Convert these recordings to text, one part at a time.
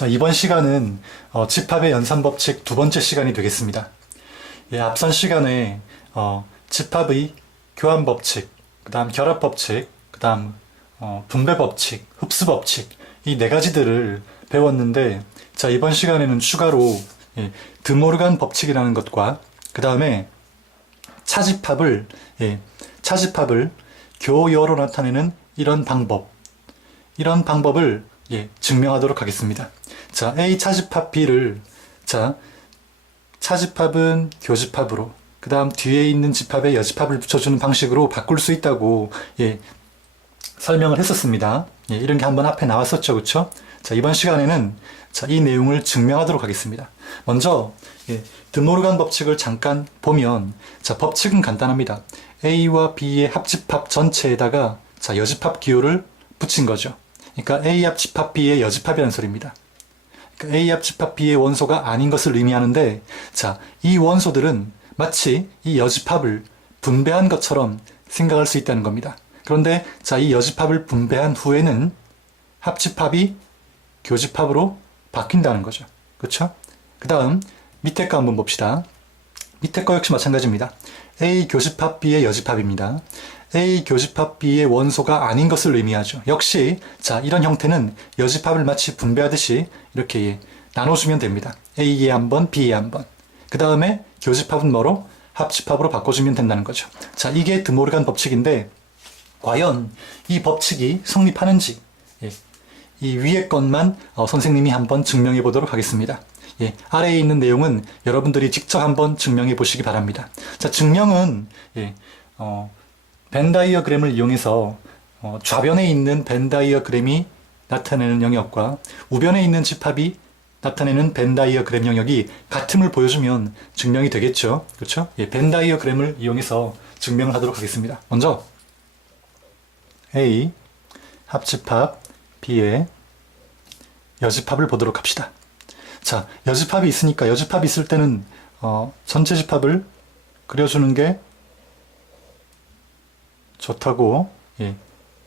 자, 이번 시간은 집합의 연산법칙 두 번째 시간이 되겠습니다. 예, 앞선 시간에 집합의 교환법칙, 그 다음 결합법칙, 그 다음 분배법칙, 흡수법칙 이 네 가지들을 배웠는데, 자, 이번 시간에는 추가로 드모르간 법칙이라는 것과 그 다음에 차집합을 교여로 나타내는 이런 방법을 증명하도록 하겠습니다. 자, A 차집합 B를, 자, 차집합은 교집합으로, 그 다음 뒤에 있는 집합에 여집합을 붙여주는 방식으로 바꿀 수 있다고 설명을 했었습니다. 이런 게 한번 앞에 나왔었죠, 그쵸? 자, 이번 시간에는 자, 이 내용을 증명하도록 하겠습니다. 먼저 드모르간 법칙을 잠깐 보면, 자, 법칙은 간단합니다. A와 B의 합집합 전체에다가 자, 여집합 기호를 붙인 거죠. 그러니까 A 합집합 B의 여집합이라는 소리입니다. 그러니까 A 합집합 B의 원소가 아닌 것을 의미하는데, 자, 이 원소들은 마치 이 여집합을 분배한 것처럼 생각할 수 있다는 겁니다. 그런데 자, 이 여집합을 분배한 후에는 합집합이 교집합으로 바뀐다는 거죠. 그렇죠? 그 다음 밑에 거 한번 봅시다. 밑에 거 역시 마찬가지입니다. A 교집합 B의 여집합입니다. A 교집합 B의 원소가 아닌 것을 의미하죠. 역시 자, 이런 형태는 여집합을 마치 분배하듯이 이렇게 나눠주면 됩니다. A에 한 번, B에 한 번. 그 다음에 교집합은 뭐로? 합집합으로 바꿔주면 된다는 거죠. 자, 이게 드모르간 법칙인데, 과연 이 법칙이 성립하는지 이 위의 것만 선생님이 한번 증명해 보도록 하겠습니다. 아래에 있는 내용은 여러분들이 직접 한번 증명해 보시기 바랍니다. 자, 증명은 벤 다이어그램을 이용해서 좌변에 있는 벤 다이어그램이 나타내는 영역과 우변에 있는 집합이 나타내는 벤 다이어그램 영역이 같음을 보여주면 증명이 되겠죠. 그렇죠? 벤 다이어그램을 이용해서 증명을 하도록 하겠습니다. 먼저 A 합집합 B의 여집합을 보도록 합시다. 자, 여집합이 있으니까, 여집합이 있을 때는 전체 집합을 그려주는 게 좋다고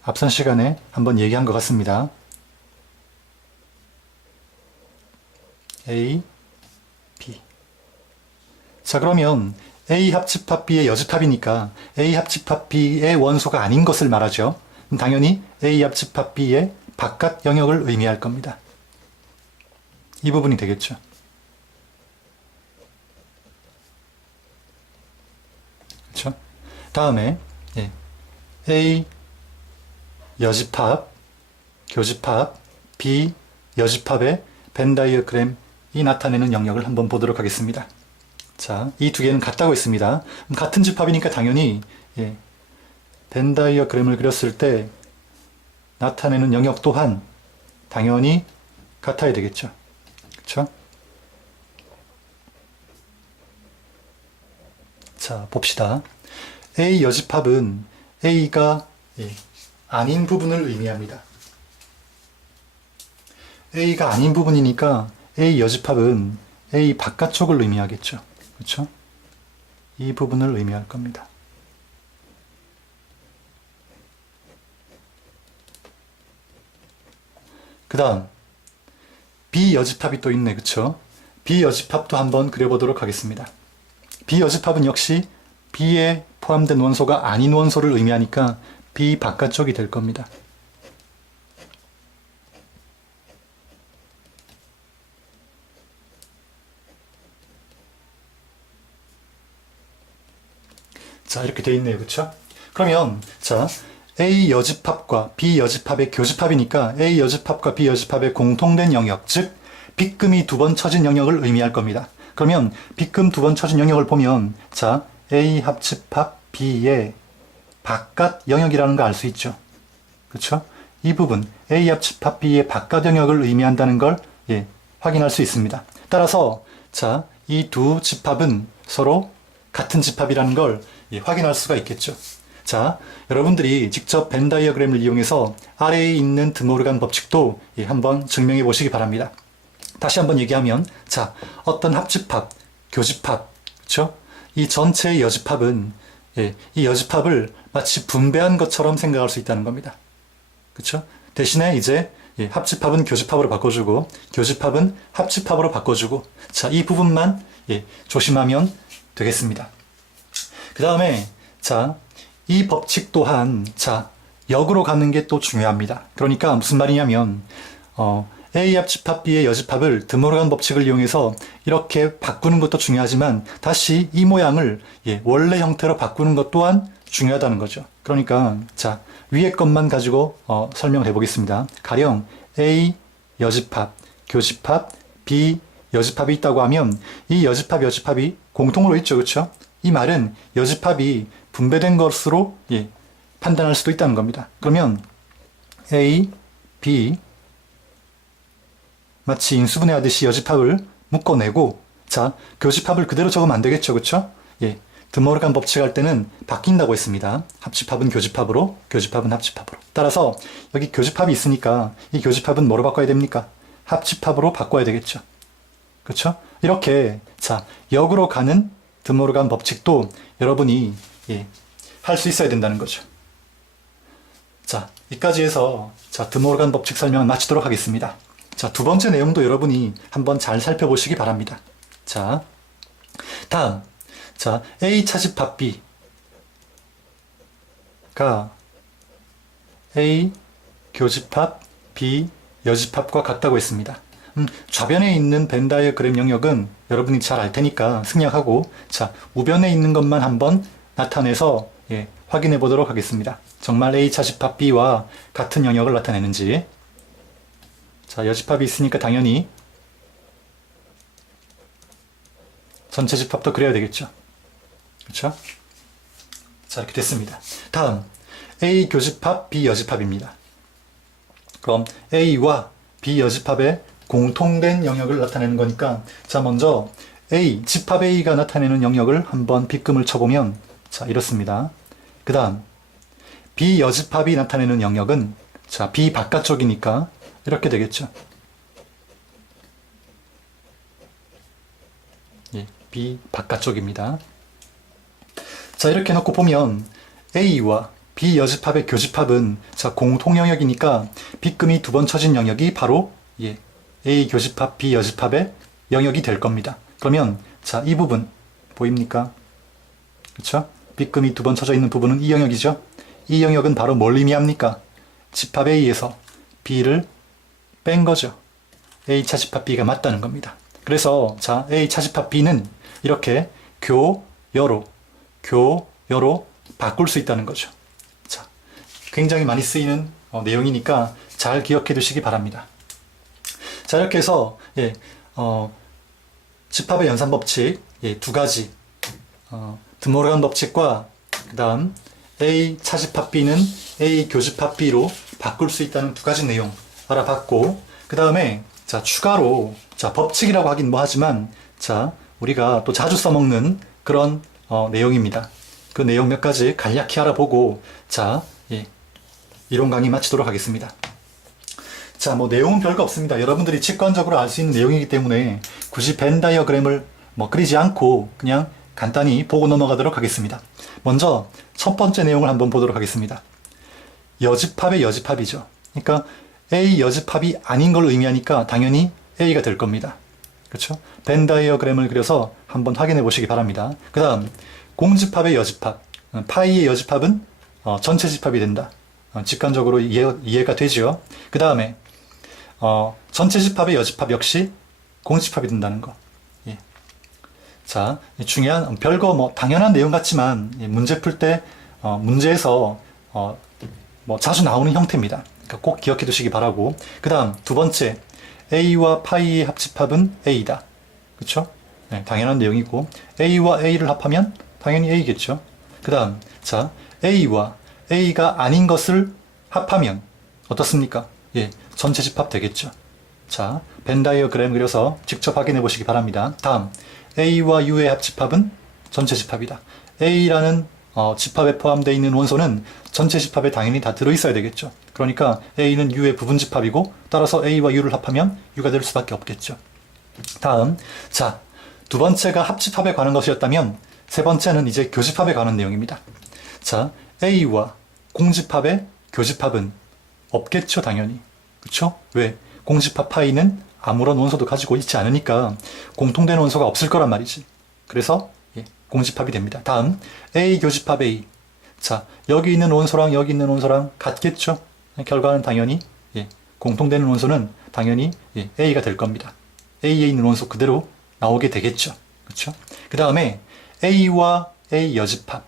앞선 시간에 한번 얘기한 것 같습니다. A, B. 자, 그러면 A 합집합 B의 여집합이니까 A 합집합 B의 원소가 아닌 것을 말하죠. 당연히 A 합집합 B의 바깥 영역을 의미할 겁니다. 이 부분이 되겠죠. 그렇죠? 다음에 A 여집합, 교집합, B 여집합의 벤 다이어그램이 나타내는 영역을 한번 보도록 하겠습니다. 자, 이 두 개는 같다고 했습니다. 같은 집합이니까 당연히 벤 다이어그램을 그렸을 때 나타내는 영역 또한 당연히 같아야 되겠죠. 그렇죠? 자, 봅시다. A 여집합은 A가 아닌 부분을 의미합니다. A가 아닌 부분이니까 A 여집합은 A 바깥쪽을 의미하겠죠. 그렇죠? 이 부분을 의미할 겁니다. 그 다음 B 여집합이 또 있네. 그쵸? B 여집합도 한번 그려보도록 하겠습니다. B 여집합은 역시 B에 포함된 원소가 아닌 원소를 의미하니까 B 바깥쪽이 될 겁니다. 자, 이렇게 돼 있네요. 그쵸? 그러면 자, A 여집합과 B 여집합의 교집합이니까 A 여집합과 B 여집합의 공통된 영역, 즉 빗금이 두 번 쳐진 영역을 의미할 겁니다. 그러면 빗금 두 번 쳐진 영역을 보면 자, A 합집합 B의 바깥 영역이라는 거 알 수 있죠. 그렇죠? 이 부분 A 합집합 B의 바깥 영역을 의미한다는 걸 확인할 수 있습니다. 따라서 자, 이 두 집합은 서로 같은 집합이라는 걸 확인할 수가 있겠죠. 자, 여러분들이 직접 벤 다이어그램을 이용해서 아래에 있는 드모르간 법칙도 한번 증명해 보시기 바랍니다. 다시 한번 얘기하면, 자, 어떤 합집합, 교집합, 그렇죠? 이 전체의 여집합은 이 여집합을 마치 분배한 것처럼 생각할 수 있다는 겁니다. 그렇죠? 대신에 이제 예, 합집합은 교집합으로 바꿔주고 교집합은 합집합으로 바꿔주고 자, 이 부분만 예, 조심하면 되겠습니다. 그 다음에 자, 이 법칙 또한 자, 역으로 가는 게 또 중요합니다. 그러니까 무슨 말이냐면 A 합집합 B의 여집합을 드모르간 법칙을 이용해서 이렇게 바꾸는 것도 중요하지만 다시 이 모양을 예, 원래 형태로 바꾸는 것 또한 중요하다는 거죠. 그러니까 자, 위에 것만 가지고 설명을 해보겠습니다. 가령 A 여집합, 교집합, B 여집합이 있다고 하면 이 여집합이 공통으로 있죠. 그렇죠? 이 말은 여집합이 분배된 것으로 예, 판단할 수도 있다는 겁니다. 그러면 A, B 마치 인수분해하듯이 여집합을 묶어내고 자, 교집합을 그대로 적으면 안 되겠죠. 그렇죠? 예, 드모르간 법칙 할 때는 바뀐다고 했습니다. 합집합은 교집합으로, 교집합은 합집합으로. 따라서 여기 교집합이 있으니까 이 교집합은 뭐로 바꿔야 됩니까? 합집합으로 바꿔야 되겠죠. 그렇죠? 이렇게 자, 역으로 가는 드모르간 법칙도 여러분이 예, 할 수 있어야 된다는 거죠. 자, 여기까지 해서 자, 드모르간 법칙 설명을 마치도록 하겠습니다. 자, 두 번째 내용도 여러분이 한번 잘 살펴보시기 바랍니다. 자, 다음 자, A 차집합 B가 A 교집합 B 여집합과 같다고 했습니다. 좌변에 있는 벤 다이어그램 영역은 여러분이 잘 알 테니까 생략하고 자, 우변에 있는 것만 한번 나타내서 예, 확인해 보도록 하겠습니다. 정말 A 차집합 B와 같은 영역을 나타내는지. 자, 여집합이 있으니까 당연히 전체 집합도 그려야 되겠죠. 그렇죠? 자, 이렇게 됐습니다. 다음 A 교집합 B 여집합입니다. 그럼 A와 B 여집합의 공통된 영역을 나타내는 거니까 자, 먼저 A, 집합 A가 나타내는 영역을 한번 빗금을 쳐보면 자, 이렇습니다. 그 다음 B 여집합이 나타내는 영역은 자, B 바깥쪽이니까 이렇게 되겠죠. 예, B 바깥쪽입니다. 자, 이렇게 놓고 보면 A와 B 여집합의 교집합은 자, 공통 영역이니까 빗금이 두 번 쳐진 영역이 바로 예, A 교집합 B 여집합의 영역이 될 겁니다. 그러면 자, 이 부분 보입니까? 그렇죠? 빗금이 두 번 쳐져 있는 부분은 이 영역이죠. 이 영역은 바로 뭘 의미합니까? 집합 A에서 B를 뺀 거죠. A 차집합 B가 맞다는 겁니다. 그래서 자, A 차집합 B는 이렇게 교여로 바꿀 수 있다는 거죠. 자, 굉장히 많이 쓰이는 내용이니까 잘 기억해 두시기 바랍니다. 자, 이렇게 해서 예, 집합의 연산 법칙 예, 두 가지 드모르간 법칙과 그 다음 A 차집합 B는 A 교집합 B로 바꿀 수 있다는 두 가지 내용 알아봤고 그 다음에 자, 추가로 자, 법칙이라고 하긴 뭐 하지만 자, 우리가 또 자주 써먹는 그런 내용입니다. 그 내용 몇 가지 간략히 알아보고 자, 예, 이론 강의 마치도록 하겠습니다. 자, 뭐 내용은 별거 없습니다. 여러분들이 직관적으로 알 수 있는 내용이기 때문에 굳이 벤 다이어그램을 뭐 그리지 않고 그냥 간단히 보고 넘어가도록 하겠습니다. 먼저 첫 번째 내용을 한번 보도록 하겠습니다. 여집합의 여집합이죠. 그러니까 A 여집합이 아닌 걸 의미하니까 당연히 A가 될 겁니다. 그렇죠? 벤 다이어그램을 그려서 한번 확인해 보시기 바랍니다. 그 다음 공집합의 여집합, 파이의 여집합은 전체 집합이 된다. 직관적으로 이해가 되죠. 그 다음에 전체 집합의 여집합 역시 공집합이 된다는 거. 예. 자, 중요한 별거 뭐 당연한 내용 같지만 문제 풀 때 문제에서 뭐 자주 나오는 형태입니다. 그러니까 꼭 기억해 두시기 바라고. 그 다음 두 번째 A와 파이의 합집합은 A다. 그렇죠? 네, 당연한 내용이고 A와 A를 합하면 당연히 A겠죠. 그 다음 자, A와 A가 아닌 것을 합하면 어떻습니까? 예, 전체 집합 되겠죠. 자, 벤 다이어그램 그려서 직접 확인해 보시기 바랍니다. 다음 A와 U의 합집합은 전체 집합이다. A라는 집합에 포함되어 있는 원소는 전체 집합에 당연히 다 들어있어야 되겠죠. 그러니까 A는 U의 부분 집합이고 따라서 A와 U를 합하면 U가 될 수밖에 없겠죠. 다음 자, 두 번째가 합집합에 관한 것이었다면 세 번째는 이제 교집합에 관한 내용입니다. 자, A와 공집합의 교집합은 없겠죠, 당연히. 그쵸? 왜? 공집합 파이는 아무런 원소도 가지고 있지 않으니까 공통된 원소가 없을 거란 말이지. 그래서 예, 공집합이 됩니다. 다음 A 교집합 A. 자, 여기 있는 원소랑 여기 있는 원소랑 같겠죠? 결과는 당연히 예, 공통되는 원소는 당연히 예, A가 될 겁니다. A에 있는 원소 그대로 나오게 되겠죠. 그렇죠? 그 다음에 A와 A 여집합.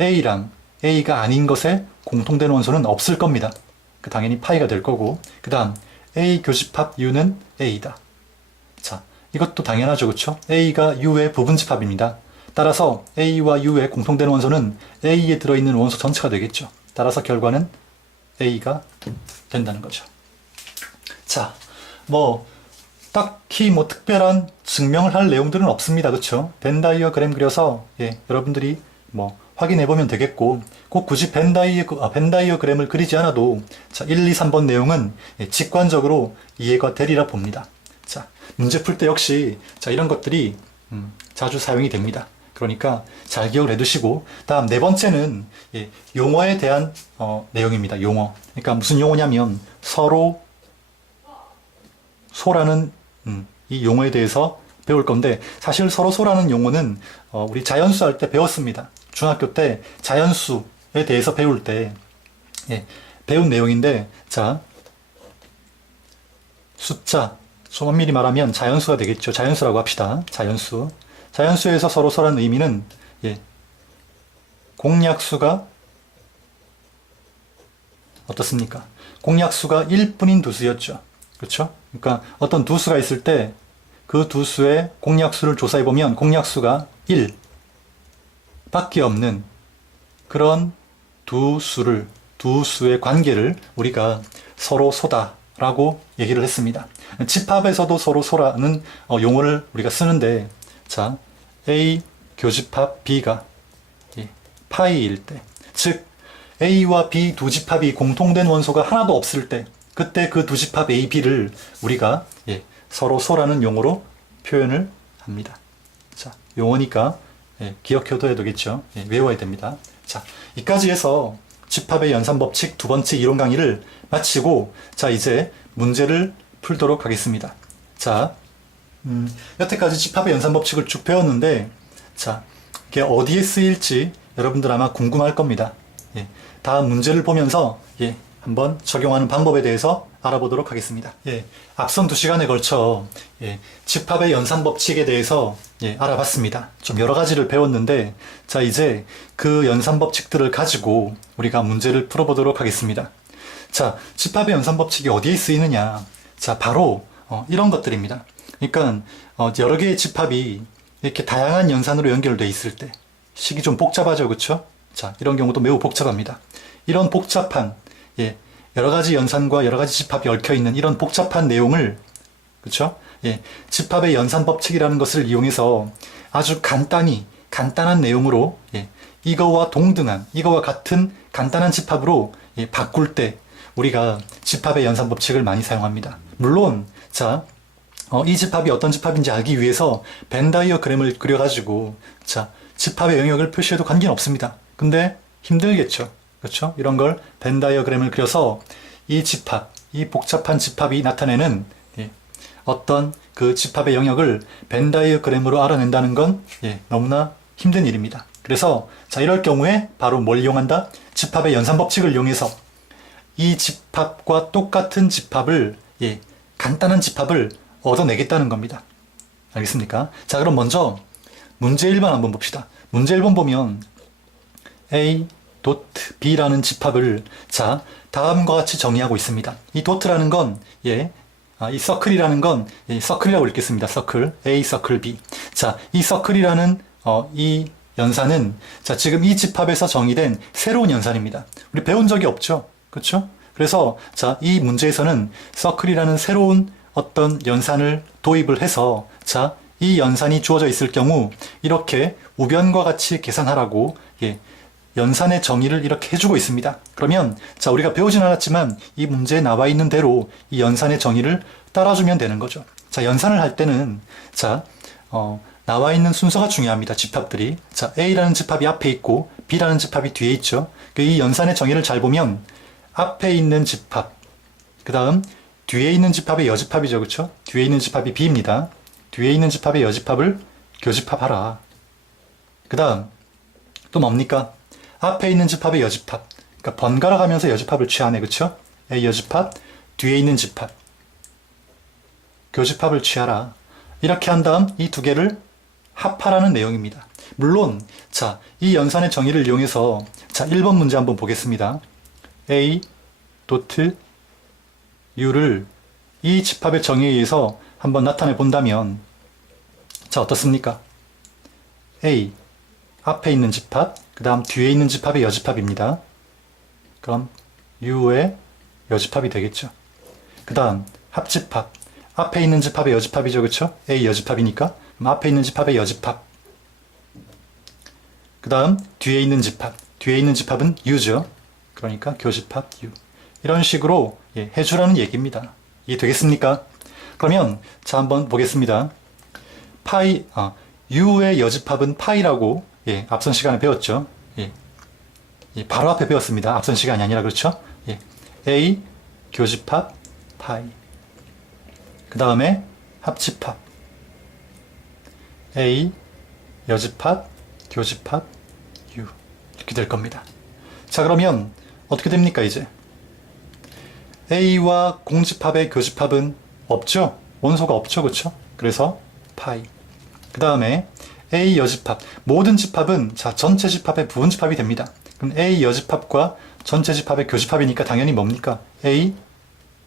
A랑 A가 아닌 것에 공통된 원소는 없을 겁니다. 그 당연히 파이가 될 거고. 그 다음 A 교집합 U는 A다. 자, 이것도 당연하죠. 그렇죠? A가 U의 부분집합입니다. 따라서 A와 U의 공통된 원소는 A에 들어있는 원소 전체가 되겠죠. 따라서 결과는 A가 된다는 거죠. 자, 딱히 특별한 증명을 할 내용들은 없습니다. 그쵸? 벤 다이어그램 그려서, 예, 여러분들이 확인해 보면 되겠고, 꼭 굳이 벤 다이어그램을 그리지 않아도, 자, 1, 2, 3번 내용은 예, 직관적으로 이해가 되리라 봅니다. 자, 문제 풀 때 역시, 자, 이런 것들이, 자주 사용이 됩니다. 그러니까 잘 기억을 해두시고, 다음 네 번째는, 예, 용어에 대한, 내용입니다. 용어. 그러니까 무슨 용어냐면, 소라는 이 용어에 대해서 배울 건데, 사실 소라는 용어는 우리 자연수 할 때 배웠습니다. 중학교 때 자연수에 대해서 배울 때 예, 배운 내용인데, 자, 숫자 좀 엄밀히 말하면 자연수가 되겠죠. 자연수라고 합시다. 자연수에서 소라는 의미는 예, 공약수가 어떻습니까? 공약수가 1뿐인 두수였죠. 그렇죠? 그러니까 어떤 두수가 있을 때 그 두수의 공약수를 조사해보면 공약수가 1 밖에 없는 그런 두수의 관계를 우리가 서로 소다라고 얘기를 했습니다. 집합에서도 서로 소라는 용어를 우리가 쓰는데, 자, A 교집합 B가 파이일 때, 즉 A와 B 두 집합이 공통된 원소가 하나도 없을 때, 그때 그 두 집합 A, B를 우리가 서로 소라는 용어로 표현을 합니다. 자, 용어니까 기억해둬야 되겠죠. 외워야 됩니다. 자, 이까지 해서 집합의 연산법칙 두 번째 이론 강의를 마치고, 자, 이제 문제를 풀도록 하겠습니다. 자, 여태까지 집합의 연산법칙을 쭉 배웠는데, 자, 이게 어디에 쓰일지 여러분들 아마 궁금할 겁니다. 다음 문제를 보면서 한번 적용하는 방법에 대해서 알아보도록 하겠습니다. 앞선 2시간에 걸쳐 집합의 연산법칙에 대해서 알아봤습니다. 좀 여러 가지를 배웠는데, 자, 이제 그 연산법칙들을 가지고 우리가 문제를 풀어보도록 하겠습니다. 자, 집합의 연산법칙이 어디에 쓰이느냐? 자, 바로 이런 것들입니다. 그러니까 여러 개의 집합이 이렇게 다양한 연산으로 연결되어 있을 때, 식이 좀 복잡하죠, 그렇죠? 자, 이런 경우도 매우 복잡합니다. 이런 복잡한 여러 가지 연산과 여러 가지 집합이 얽혀 있는 이런 복잡한 내용을, 그렇죠? 집합의 연산법칙이라는 것을 이용해서 아주 간단한 내용으로 이거와 동등한, 이거와 같은 간단한 집합으로 바꿀 때 우리가 집합의 연산법칙을 많이 사용합니다. 물론, 자, 이 집합이 어떤 집합인지 알기 위해서 벤 다이어그램을 그려가지고, 자, 집합의 영역을 표시해도 관계는 없습니다. 근데 힘들겠죠. 그렇죠? 이런 걸 벤 다이어그램을 그려서 이 집합, 이 복잡한 집합이 나타내는 어떤 그 집합의 영역을 벤 다이어그램으로 알아낸다는 건 너무나 힘든 일입니다. 그래서 자, 이럴 경우에 바로 뭘 이용한다? 집합의 연산법칙을 이용해서 이 집합과 똑같은 집합을 간단한 집합을 얻어내겠다는 겁니다. 알겠습니까? 자, 그럼 먼저 문제 1번 한번 봅시다. 문제 1번 보면 A B라는 집합을, 자, 다음과 같이 정의하고 있습니다. 이 도트라는 건, 이 서클이라는 건, 서클이라고 읽겠습니다. 서클. A 서클 B. 자, 이 서클이라는, 이 연산은, 자, 지금 이 집합에서 정의된 새로운 연산입니다. 우리 배운 적이 없죠? 그렇죠? 그래서, 자, 이 문제에서는 서클이라는 새로운 어떤 연산을 도입을 해서, 자, 이 연산이 주어져 있을 경우, 이렇게 우변과 같이 계산하라고, 연산의 정의를 이렇게 해주고 있습니다. 그러면 자, 우리가 배우진 않았지만 이 문제에 나와 있는 대로 이 연산의 정의를 따라주면 되는 거죠. 자, 연산을 할 때는 자, 나와 있는 순서가 중요합니다. 집합들이. 자, A라는 집합이 앞에 있고 B라는 집합이 뒤에 있죠. 이 연산의 정의를 잘 보면 앞에 있는 집합, 그 다음 뒤에 있는 집합의 여집합이죠. 그쵸? 뒤에 있는 집합이 B입니다. 뒤에 있는 집합의 여집합을 교집합하라. 그 다음 또 뭡니까? 앞에 있는 집합의 여집합. 그러니까 번갈아 가면서 여집합을 취하네. 그쵸? A 여집합, 뒤에 있는 집합. 교집합을 취하라. 이렇게 한 다음 이 두 개를 합하라는 내용입니다. 물론 자, 이 연산의 정의를 이용해서 자, 1번 문제 한번 보겠습니다. A 도트 U를 이 집합의 정의에 의해서 한번 나타내 본다면 자, 어떻습니까? A 앞에 있는 집합, 그 다음 뒤에 있는 집합의 여집합입니다. 그럼 U의 여집합이 되겠죠. 그 다음 합집합, 앞에 있는 집합의 여집합이죠. 그쵸? A 여집합이니까 그럼 앞에 있는 집합의 여집합, 그 다음 뒤에 있는 집합, 뒤에 있는 집합은 U죠. 그러니까 교집합 U. 이런 식으로 해주라는 얘기입니다. 이해되겠습니까? 그러면 자, 한번 보겠습니다. U의 여집합은 파이라고 앞선 시간에 배웠죠. 바로 앞에 배웠습니다. 앞선 시간이 아니라. 그렇죠? A 교집합 파이, 그 다음에 합집합 A 여집합 교집합 U, 이렇게 될 겁니다. 자, 그러면 어떻게 됩니까? 이제 A와 공집합의 교집합은 없죠? 원소가 없죠? 그렇죠? 그래서 파이. 그 다음에 A 여집합, 모든 집합은 자, 전체 집합의 부분 집합이 됩니다. 그럼 A 여집합과 전체 집합의 교집합이니까 당연히 뭡니까? A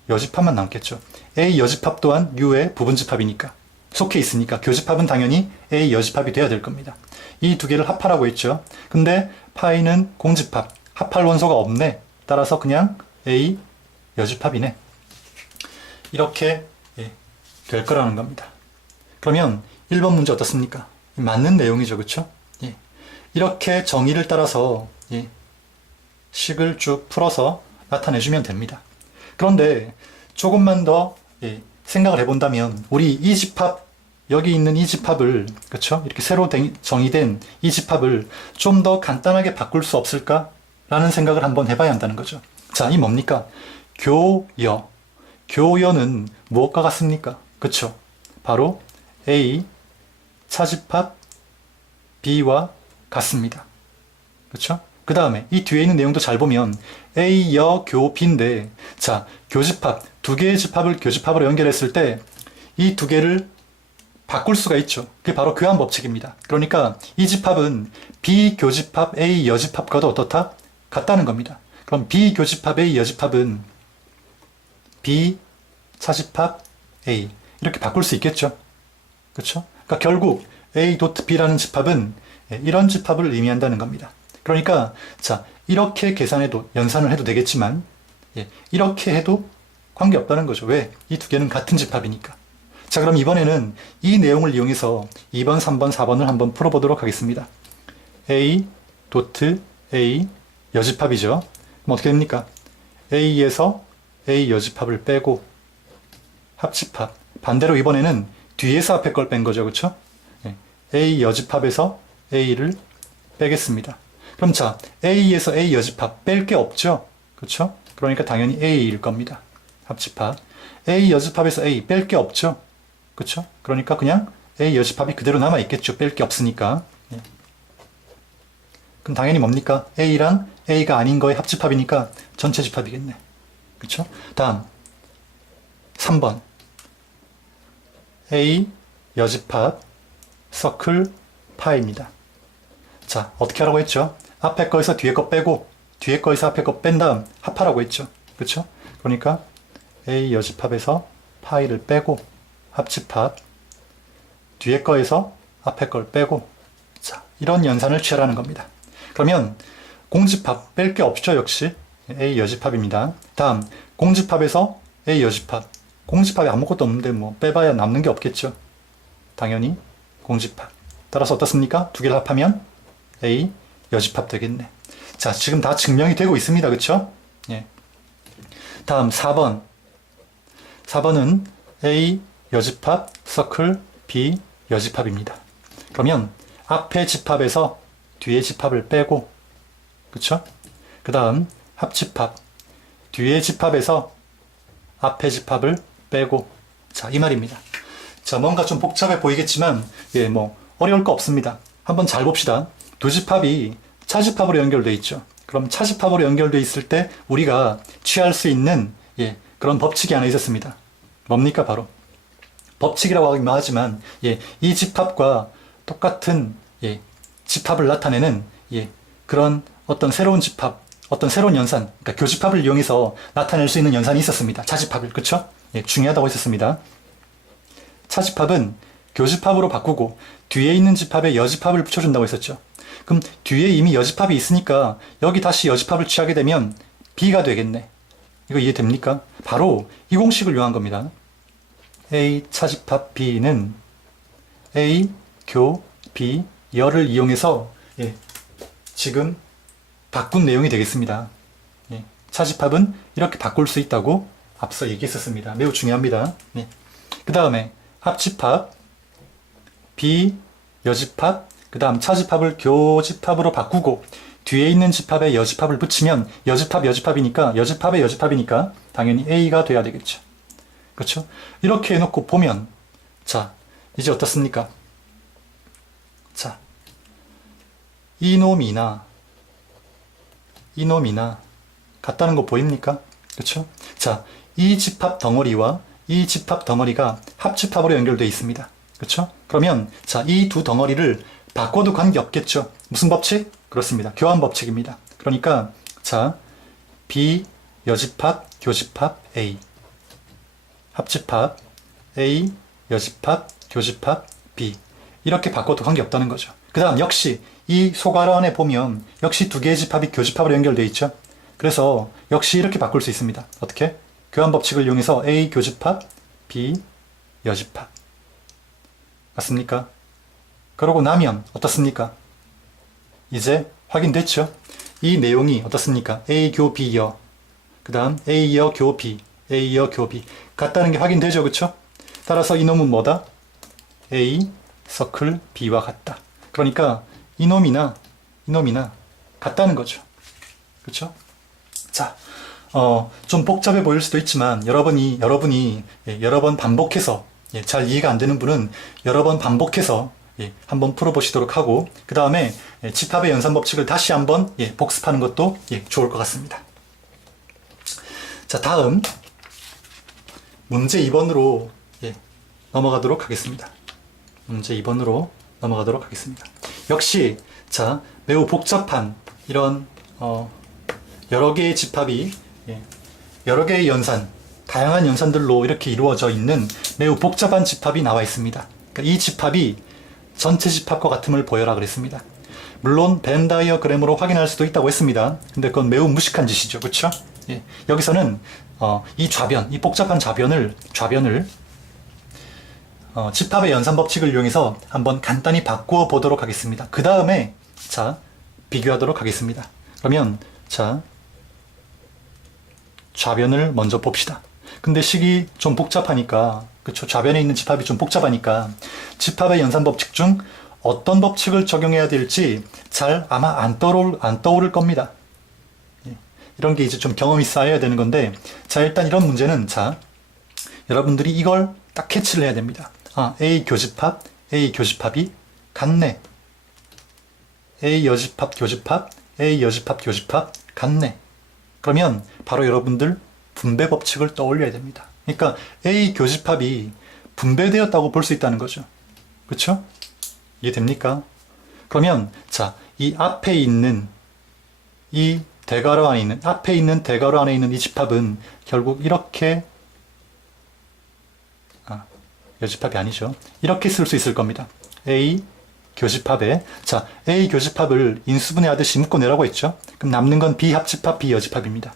여집합만 남겠죠. A 여집합 또한 U의 부분 집합이니까 속해 있으니까 교집합은 당연히 A 여집합이 돼야 될 겁니다. 이 두 개를 합하라고 했죠. 근데 파이는 공집합, 합할 원소가 없네. 따라서 그냥 A 여집합이네. 이렇게 될 거라는 겁니다. 그러면 1번 문제 어떻습니까? 맞는 내용이죠. 그쵸? 이렇게 정의를 따라서 식을 쭉 풀어서 나타내주면 됩니다. 그런데 조금만 더 생각을 해본다면 우리 이 집합, 여기 있는 이 집합을, 그쵸? 이렇게 새로 정의된 이 집합을 좀 더 간단하게 바꿀 수 없을까? 라는 생각을 한번 해봐야 한다는 거죠. 자, 이 뭡니까? 교여. 교여는 무엇과 같습니까? 그쵸? 바로 A 차집합 B와 같습니다. 그쵸? 그 다음에 이 뒤에 있는 내용도 잘 보면 A 여 교 B인데, 자, 교집합, 두 개의 집합을 교집합으로 연결했을 때 이 두 개를 바꿀 수가 있죠. 그게 바로 교환 법칙입니다. 그러니까 이 집합은 B 교집합 A 여집합과도 어떻다? 같다는 겁니다. 그럼 B 교집합 A 여집합은 B 차집합 A, 이렇게 바꿀 수 있겠죠. 그렇죠? 그러니까 결국 A 도트 B라는 집합은 이런 집합을 의미한다는 겁니다. 그러니까 자, 이렇게 계산해도, 연산을 해도 되겠지만 이렇게 해도 관계없다는 거죠. 왜? 이 두 개는 같은 집합이니까. 자, 그럼 이번에는 이 내용을 이용해서 2번, 3번, 4번을 한번 풀어보도록 하겠습니다. A 도트 A 여집합이죠. 그럼 어떻게 됩니까? A에서 A 여집합을 빼고 합집합. 반대로 이번에는 뒤에서 앞에 걸 뺀 거죠. 그렇죠? A 여집합에서 A를 빼겠습니다. 그럼 자, A에서 A 여집합 뺄 게 없죠? 그렇죠? 그러니까 당연히 A일 겁니다. 합집합. A 여집합에서 A 뺄 게 없죠? 그렇죠? 그러니까 그냥 A 여집합이 그대로 남아 있겠죠. 뺄 게 없으니까. 그럼 당연히 뭡니까? A랑 A가 아닌 거의 합집합이니까 전체 집합이겠네. 그렇죠? 다음 3번 A 여집합 서클 파입니다. 자, 어떻게 하라고 했죠? 앞에 거에서 뒤에 거 빼고 뒤에 거에서 앞에 거 뺀 다음 합하라고 했죠. 그렇죠? 그러니까 A 여집합에서 파이를 빼고 합집합, 뒤에 거에서 앞에 걸 빼고, 자, 이런 연산을 취하라는 겁니다. 그러면 공집합 뺄 게 없죠. 역시 A 여집합입니다. 다음 공집합에서 A 여집합, 공집합에 아무것도 없는데 뭐 빼봐야 남는 게 없겠죠. 당연히 공집합. 따라서 어떻습니까? 두 개를 합하면 A 여집합 되겠네. 자, 지금 다 증명이 되고 있습니다. 그쵸? 다음 4번. 4번은 A 여집합 서클 B 여집합입니다. 그러면 앞에 집합에서 뒤에 집합을 빼고, 그쵸? 그 다음 합집합, 뒤에 집합에서 앞에 집합을 빼고. 자, 이 말입니다. 자, 뭔가 좀 복잡해 보이겠지만, 예, 뭐, 어려울 거 없습니다. 한번 잘 봅시다. 두 집합이 차집합으로 연결되어 있죠. 그럼 차집합으로 연결되어 있을 때 우리가 취할 수 있는, 예, 그런 법칙이 하나 있었습니다. 뭡니까? 바로. 법칙이라고 하지만, 예, 이 집합과 똑같은, 예, 집합을 나타내는, 예, 그런 어떤 새로운 집합, 어떤 새로운 연산, 그러니까 교집합을 이용해서 나타낼 수 있는 연산이 있었습니다. 차집합을, 그쵸? 예, 중요하다고 했었습니다. 차집합은 교집합으로 바꾸고 뒤에 있는 집합에 여집합을 붙여준다고 했었죠. 그럼 뒤에 이미 여집합이 있으니까 여기 다시 여집합을 취하게 되면 B가 되겠네. 이거 이해됩니까? 바로 이 공식을 이용한 겁니다. A 차집합 B는 A 교 B 여를 이용해서, 예, 지금 바꾼 내용이 되겠습니다. 예, 차집합은 이렇게 바꿀 수 있다고 앞서 얘기했었습니다. 매우 중요합니다. 예. 그 다음에 합집합, B 여집합, 그 다음 차집합을 교집합으로 바꾸고 뒤에 있는 집합에 여집합을 붙이면 여집합 여집합이니까 여집합의 여집합이니까 당연히 A가 돼야 되겠죠. 그렇죠? 이렇게 해놓고 보면, 자, 이제 어떻습니까? 자, 이놈이나 같다는 거 보입니까? 그렇죠? 자, 이 집합 덩어리와 이 집합 덩어리가 합집합으로 연결되어 있습니다. 그렇죠? 그러면 자, 이 두 덩어리를 바꿔도 관계없겠죠. 무슨 법칙? 그렇습니다. 교환 법칙입니다. 그러니까 자, B 여집합 교집합 A, 합집합 A 여집합 교집합 B, 이렇게 바꿔도 관계없다는 거죠. 그 다음 역시 이 소괄호 안에 보면 역시 두 개의 집합이 교집합으로 연결되어 있죠. 그래서 역시 이렇게 바꿀 수 있습니다. 어떻게? 교환 법칙을 이용해서 A 교집합, B 여집합. 맞습니까? 그러고 나면 어떻습니까? 이제 확인됐죠? 이 내용이 어떻습니까? A 교 B 여, 그 다음 A 여 교 B, A 여 교 B 같다는 게 확인되죠, 그쵸? 따라서 이놈은 뭐다? A 서클 B와 같다. 그러니까 이놈이나 같다는 거죠. 그쵸? 자, 좀 복잡해 보일 수도 있지만 여러분이 예, 여러 번 반복해서, 예, 잘 이해가 안 되는 분은 여러 번 반복해서, 예, 한번 풀어보시도록 하고 그 다음에, 예, 집합의 연산 법칙을 다시 한번, 예, 복습하는 것도, 예, 좋을 것 같습니다. 자, 다음 문제 2번으로, 예, 넘어가도록 하겠습니다. 문제 2번으로 넘어가도록 하겠습니다. 역시 자, 매우 복잡한 이런 여러 개의 집합이, 예, 여러 개의 연산, 다양한 연산들로 이렇게 이루어져 있는 매우 복잡한 집합이 나와 있습니다. 그러니까 이 집합이 전체 집합과 같음을 보여라 그랬습니다. 물론 벤 다이어그램으로 확인할 수도 있다고 했습니다. 근데 그건 매우 무식한 짓이죠. 그렇죠? 예, 여기서는 이 좌변, 이 복잡한 좌변을 집합의 연산 법칙을 이용해서 한번 간단히 바꾸어 보도록 하겠습니다. 그 다음에 자, 비교하도록 하겠습니다. 그러면 자, 좌변을 먼저 봅시다. 근데 식이 좀 복잡하니까, 그쵸? 좌변에 있는 집합이 좀 복잡하니까 집합의 연산 법칙 중 어떤 법칙을 적용해야 될지 잘 아마 안 떠오를 겁니다. 예, 이런 게 이제 좀 경험이 쌓여야 되는 건데, 자, 일단 이런 문제는 자, 여러분들이 이걸 딱 캐치를 해야 됩니다. 아, A 교집합, A 교집합이 같네. A 여집합 교집합, A 여집합 교집합 같네. 그러면 바로 여러분들 분배 법칙을 떠올려야 됩니다. 그러니까 A 교집합이 분배되었다고 볼 수 있다는 거죠. 그렇죠? 이해됩니까? 그러면 자, 이 앞에 있는 이 대괄호 안에 있는, 앞에 있는 대괄호 안에 있는 이 집합은 결국 이렇게, 여집합이 아니죠. 이렇게 쓸 수 있을 겁니다. A 교집합에, 자, A 교집합을 인수분해하듯이 묶어내라고 했죠. 그럼 남는 건 B 합집합, B 여집합입니다.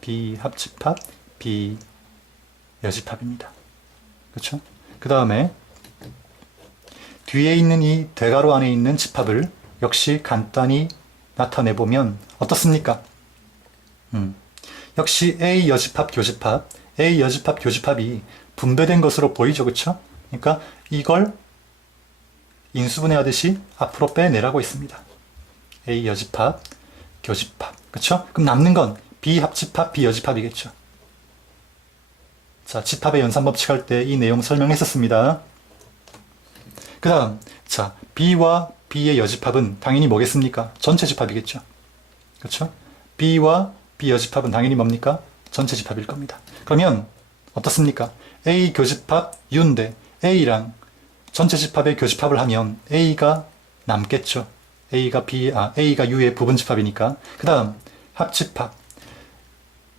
B 합집합, B 여집합입니다. 그렇죠? 그 다음에 뒤에 있는 이 대괄호 안에 있는 집합을 역시 간단히 나타내보면 어떻습니까? 역시 A 여집합 교집합, A 여집합 교집합이 분배된 것으로 보이죠. 그쵸? 그러니까 이걸 인수분해하듯이 앞으로 빼내라고 있습니다. A 여집합 교집합. 그쵸? 그럼 남는 건 B 합집합, B 여집합이겠죠. 자, 집합의 연산법칙 할 때 이 내용 설명했었습니다. 그 다음, 자, B와 B의 여집합은 당연히 뭐겠습니까? 전체 집합이겠죠. 그렇죠? B와 B 여집합은 당연히 뭡니까? 전체 집합일 겁니다. 그러면 어떻습니까? A 교집합 U인데 A랑 전체 집합의 교집합을 하면 A가 남겠죠. A가 U의 부분 집합이니까. 그 다음 합집합.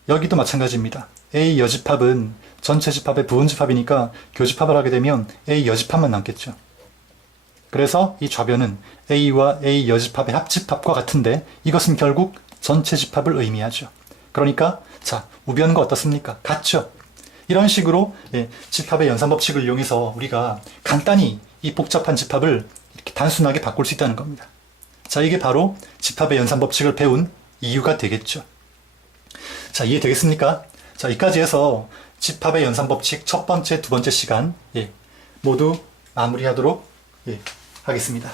여기도 마찬가지입니다. A 여집합은 전체 집합의 부분 집합이니까 교집합을 하게 되면 A 여집합만 남겠죠. 그래서 이 좌변은 A와 A 여집합의 합집합과 같은데 이것은 결국 전체 집합을 의미하죠. 그러니까 자, 우변과 어떻습니까? 같죠. 이런 식으로 집합의 연산법칙을 이용해서 우리가 간단히 이 복잡한 집합을 이렇게 단순하게 바꿀 수 있다는 겁니다. 자, 이게 바로 집합의 연산법칙을 배운 이유가 되겠죠. 자, 이해되겠습니까? 자, 여기까지 해서 집합의 연산법칙 첫 번째, 두 번째 시간 모두 마무리하도록 하겠습니다.